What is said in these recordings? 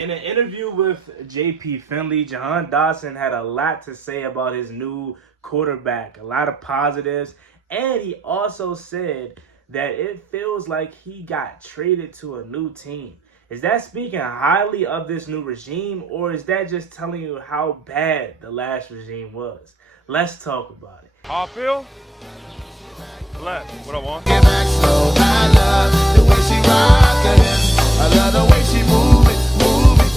In an interview with JP Finley, Jahan Dotson had a lot to say about his new quarterback, a lot of positives, and he also said that it feels like he got traded to a new team. Is that speaking highly of this new regime, or is that just telling you how bad the last regime was? Let's talk about it. How I feel? Bless. What I want? Get back slow. I love the way she rockin' it. I love the way she move it,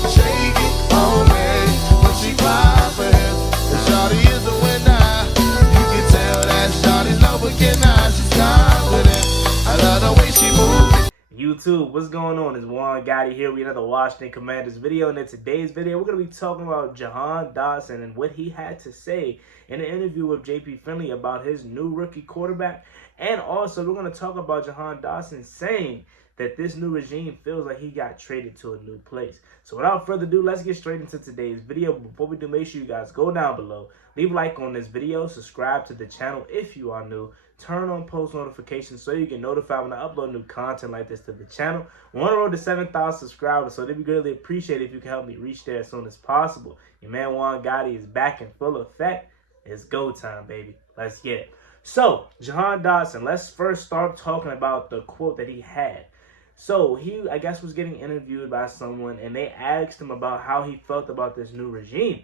shake it on me. When she cry for him, the shawty is the winner. You can tell that shawty's no beginner. She's confident. I love the way she move it. YouTube, what's going on? It's Juan Gotti here with another Washington Commanders video. And in today's video, we're going to be talking about Jahan Dotson and what he had to say in an interview with JP Finley about his new rookie quarterback. And also, we're going to talk about Jahan Dotson saying that this new regime feels like he got traded to a new place. So without further ado, let's get straight into today's video. Before we do, make sure you guys go down below, leave a like on this video, subscribe to the channel if you are new, turn on post notifications so you get notified when I upload new content like this to the channel. We're on the road to 7,000 subscribers, so it'd be greatly appreciated if you can help me reach there as soon as possible. Your man Juan Gotti is back in full effect. It's go time, baby. Let's get it. So, Jahan Dotson, let's first start talking about the quote that he had. So, he, I guess, was getting interviewed by someone, and they asked him about how he felt about this new regime.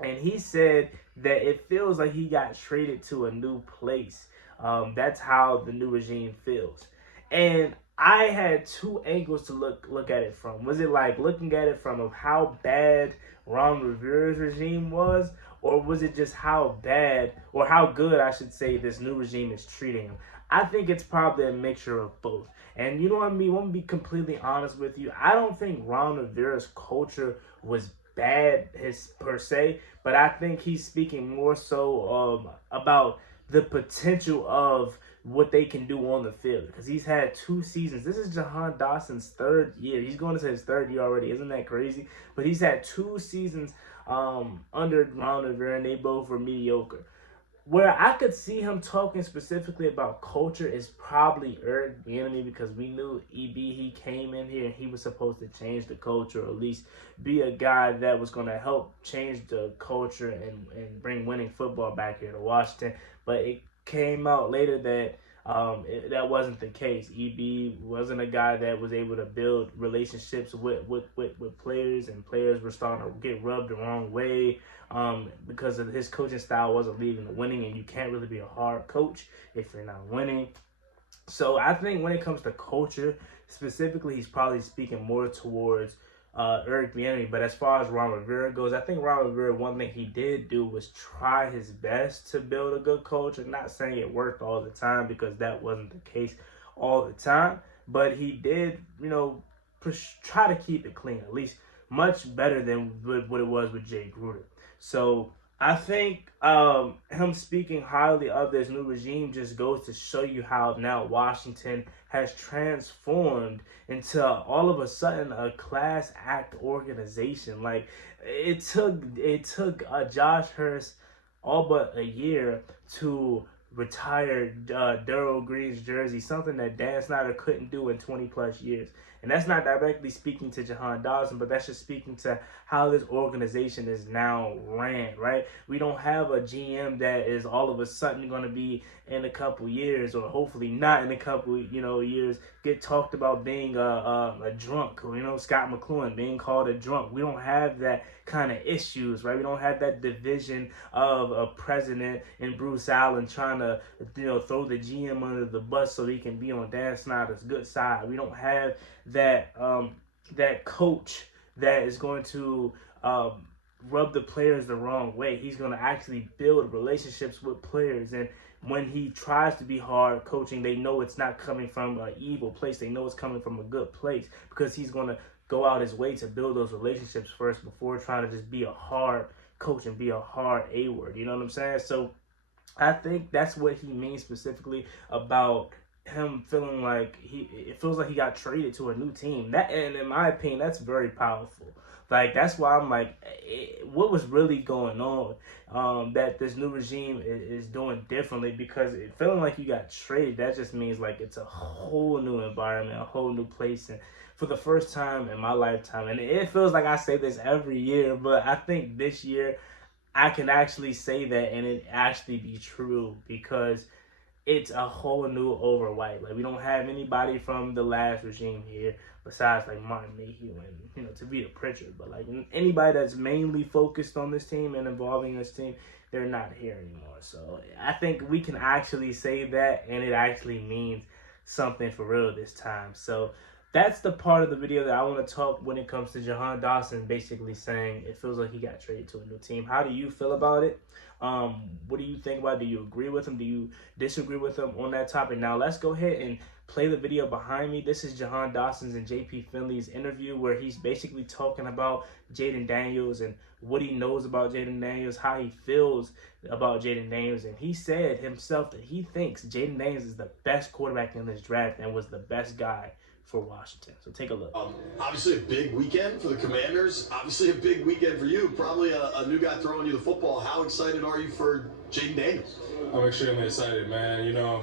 And he said that it feels like he got traded to a new place. That's how the new regime feels. And I had two angles to look at it from. Was it like looking at it from how bad Ron Rivera's regime was? Or was it just how bad, or how good, I should say, this new regime is treating him? I think it's probably a mixture of both. And you know what I mean? I want to be completely honest with you. I don't think Ron Rivera's culture was bad per se, but I think he's speaking more so about the potential of what they can do on the field, because he's had 2 seasons. This is Jahan Dotson's 3rd year. He's going into his 3rd year already. Isn't that crazy? But he's had 2 seasons under Ron Rivera, and they both were mediocre. Where I could see him talking specifically about culture is probably Eric Bieniemy, because we knew he came in here and he was supposed to change the culture, or at least be a guy that was going to help change the culture and bring winning football back here to Washington. But it came out later that that wasn't the case. EB wasn't a guy that was able to build relationships with players, and players were starting to get rubbed the wrong way because of his coaching style wasn't leading to winning, and you can't really be a hard coach if you're not winning. So I think when it comes to culture, specifically, he's probably speaking more towards Eric Bieniemy. But as far as Ron Rivera goes, I think Ron Rivera, one thing he did do was try his best to build a good culture. Not saying it worked all the time, because that wasn't the case all the time. But he did, try to keep it clean, at least much better than what it was with Jay Gruden. So I think him speaking highly of this new regime just goes to show you how now Washington has transformed into all of a sudden a class act organization. Like it took Josh Hurst all but a year to retire Darryl Green's jersey, something that Dan Snyder couldn't do in 20 plus years. And that's not directly speaking to Jahan Dotson, but that's just speaking to how this organization is now ran, right? We don't have a GM that is all of a sudden going to be in a couple years, or hopefully not in a couple years, get talked about being a drunk, or Scott McLuhan being called a drunk. We don't have that kind of issues, right? We don't have that division of a president and Bruce Allen trying to throw the GM under the bus so he can be on Dan Snyder's good side. We don't have that that coach that is going to rub the players the wrong way. He's going to actually build relationships with players, and when he tries to be hard coaching, they know it's not coming from an evil place. They know it's coming from a good place, because he's going to go out his way to build those relationships first before trying to just be a hard coach and be a hard A-word. You know what I'm saying? So I think that's what he means specifically about him feeling like it feels like he got traded to a new team. That, and in my opinion, that's very powerful. Like, that's why I'm like, what was really going on that this new regime is doing differently? Because feeling like you got traded, that just means like it's a whole new environment, a whole new place, and for the first time in my lifetime, and it feels like I say this every year, but I think this year I can actually say that and it actually be true because it's a whole new over white. Like, we don't have anybody from the last regime here besides like Martin Mayhew and Tavita Pritchard. But like anybody that's mainly focused on this team and involving this team, they're not here anymore. So I think we can actually say that, and it actually means something for real this time. So that's the part of the video that I want to talk when it comes to Jahan Dotson basically saying it feels like he got traded to a new team. How do you feel about it? What do you think about it? Do you agree with him? Do you disagree with him on that topic? Now, let's go ahead and play the video behind me. This is Jahan Dotson's and JP Finley's interview where he's basically talking about Jayden Daniels and what he knows about Jayden Daniels, how he feels about Jayden Daniels. And he said himself that he thinks Jayden Daniels is the best quarterback in this draft and was the best guy for Washington. So take a look. Obviously a big weekend for the Commanders. Obviously a big weekend for you. Probably a new guy throwing you the football. How excited are you for Jayden Daniels? I'm extremely excited, man. You know,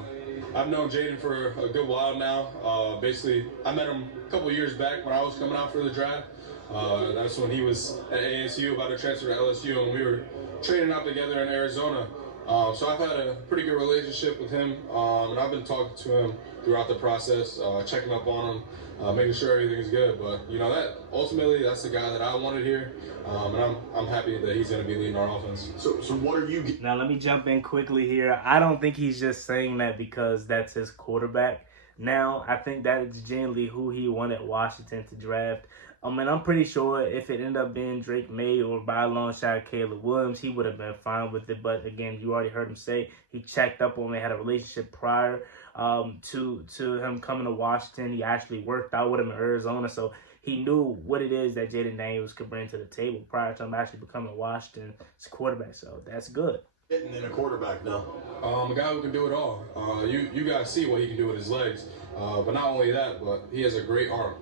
I've known Jayden for a good while now. Basically, I met him a couple years back when I was coming out for the draft. That's when he was at ASU, about to transfer to LSU, and we were training out together in Arizona. So I've had a pretty good relationship with him, and I've been talking to him throughout the process, checking up on him, making sure everything's good. But you know, that ultimately that's the guy that I wanted here, and I'm happy that he's going to be leading our offense. So what are you? Now let me jump in quickly here. I don't think he's just saying that because that's his quarterback. Now I think that is genuinely who he wanted Washington to draft. And I'm pretty sure if it ended up being Drake May or by a long shot Caleb Williams, he would have been fine with it. But again, you already heard him say he checked up on him. They had a relationship prior to him coming to Washington. He actually worked out with him in Arizona, so he knew what it is that Jayden Daniels could bring to the table prior to him actually becoming Washington's quarterback. So that's good. Getting in a quarterback now. A guy who can do it all. You guys see what he can do with his legs. But not only that, but he has a great arm.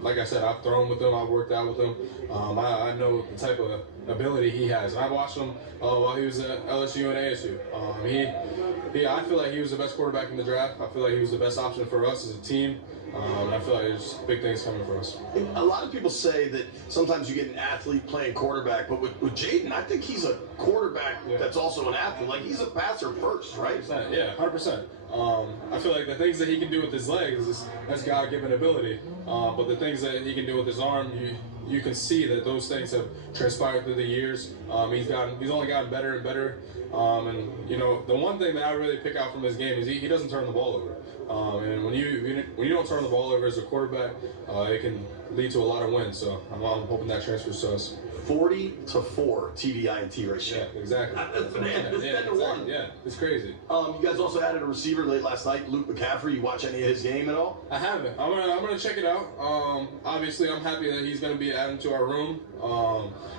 Like I said, I've thrown with him, I've worked out with him. I know the type of ability he has. And I watched him while he was at LSU and ASU. I feel like he was the best quarterback in the draft. I feel like he was the best option for us as a team. I feel like there's big things coming for us. A lot of people say that sometimes you get an athlete playing quarterback, but with Jayden, I think he's a quarterback that's also an athlete. Like, he's a passer first, right? 100%, yeah, 100%. I feel like the things that he can do with his legs that's God-given ability. But the things that he can do with his arm, you can see that those things have transpired through the years. He's only gotten better and better. And you know, the one thing that I really pick out from his game is he doesn't turn the ball over. And when you don't turn the ball over as a quarterback, it can lead to a lot of wins. So I'm hoping that transfers to us. 40-4 TDI&T ratio. Yeah, exactly. That's bananas. It's 10-1. Yeah, it's crazy. You guys also added a receiver late last night, Luke McCaffrey. You watch any of his game at all? I haven't. I'm gonna check it out. Obviously, I'm happy that he's gonna be added to our room.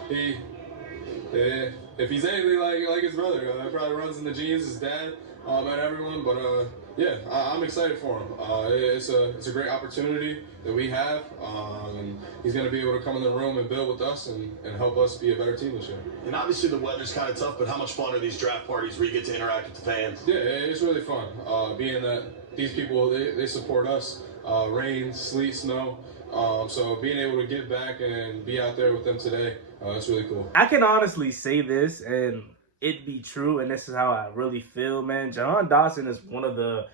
If he's anything like his brother, probably runs in the genes, his dad, and everyone. But yeah, I'm excited for him. It's a great opportunity that we have, and he's going to be able to come in the room and build with us and help us be a better team this year. And obviously the weather's kind of tough, but how much fun are these draft parties where you get to interact with the fans? Yeah, it's really fun. Being that these people, they support us, rain, sleet, snow. So being able to give back and be out there with them today, it's really cool. I can honestly say this and it be true, and this is how I really feel, man. Jahan Dotson is one of the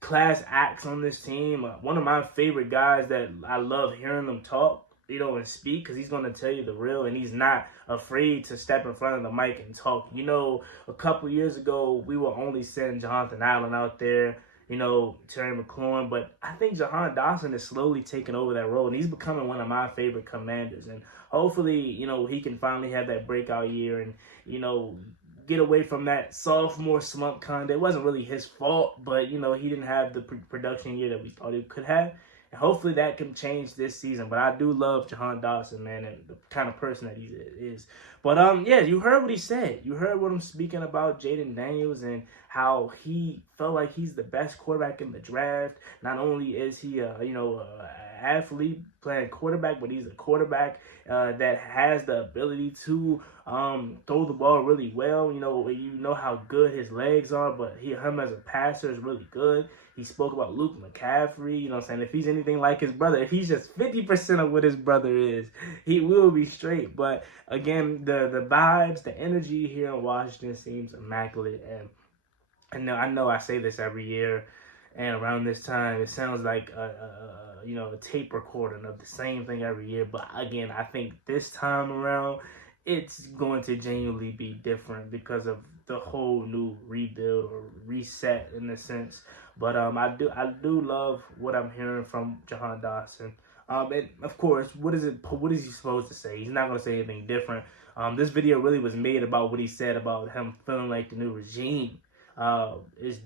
class acts on this team. One of my favorite guys that I love hearing him talk, and speak, because he's going to tell you the real, and he's not afraid to step in front of the mic and talk. A couple years ago, we were only sending Jonathan Allen out there, Terry McLaurin, but I think Jahan Dotson is slowly taking over that role, and he's becoming one of my favorite commanders. And hopefully, he can finally have that breakout year and, get away from that sophomore slump kind of. It wasn't really his fault, but, he didn't have the production year that we thought he could have. And hopefully that can change this season. But I do love Jahan Dotson, man, and the kind of person that he is. But, yeah, you heard what he said. You heard what I'm speaking about, Jayden Daniels, and how he felt like he's the best quarterback in the draft. Not only is he, athlete playing quarterback, but he's a quarterback that has the ability to throw the ball really well. You know how good his legs are, but him as a passer is really good. He spoke about Luke McCaffrey, you know what I'm saying? If he's anything like his brother, if he's just 50% of what his brother is, he will be straight. But again, the vibes, the energy here in Washington seems immaculate. And I know I say this every year, and around this time, it sounds like a tape recording of the same thing every year. But again, I think this time around, it's going to genuinely be different because of the whole new rebuild or reset in a sense. But I do love what I'm hearing from Jahan Dotson. And of course, what is he supposed to say? He's not going to say anything different. This video really was made about what he said about him feeling like the new regime is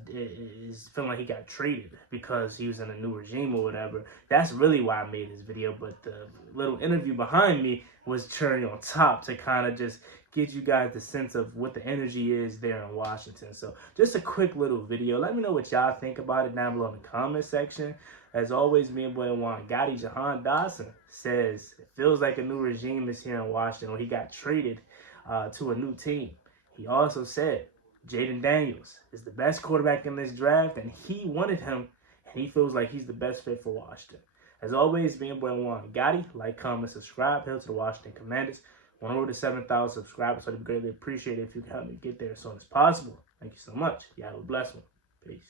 feeling like he got traded because he was in a new regime or whatever. That's really why I made this video. But the little interview behind me was cherry on top to kind of just get you guys the sense of what the energy is there in Washington. So just a quick little video. Let me know what y'all think about it down below in the comment section. As always, me and boy Juan Jahan Dotson says it feels like a new regime is here in Washington, or he got traded to a new team. He also said Jayden Daniels is the best quarterback in this draft, and he wanted him, and he feels like he's the best fit for Washington. As always, me and boy Juan like, comment, subscribe, hail to the Washington Commanders. On the road to 7,000 subscribers, so I'd be greatly appreciated if you could help me get there as soon as possible. Thank you so much. Y'all have a blessed one. Peace.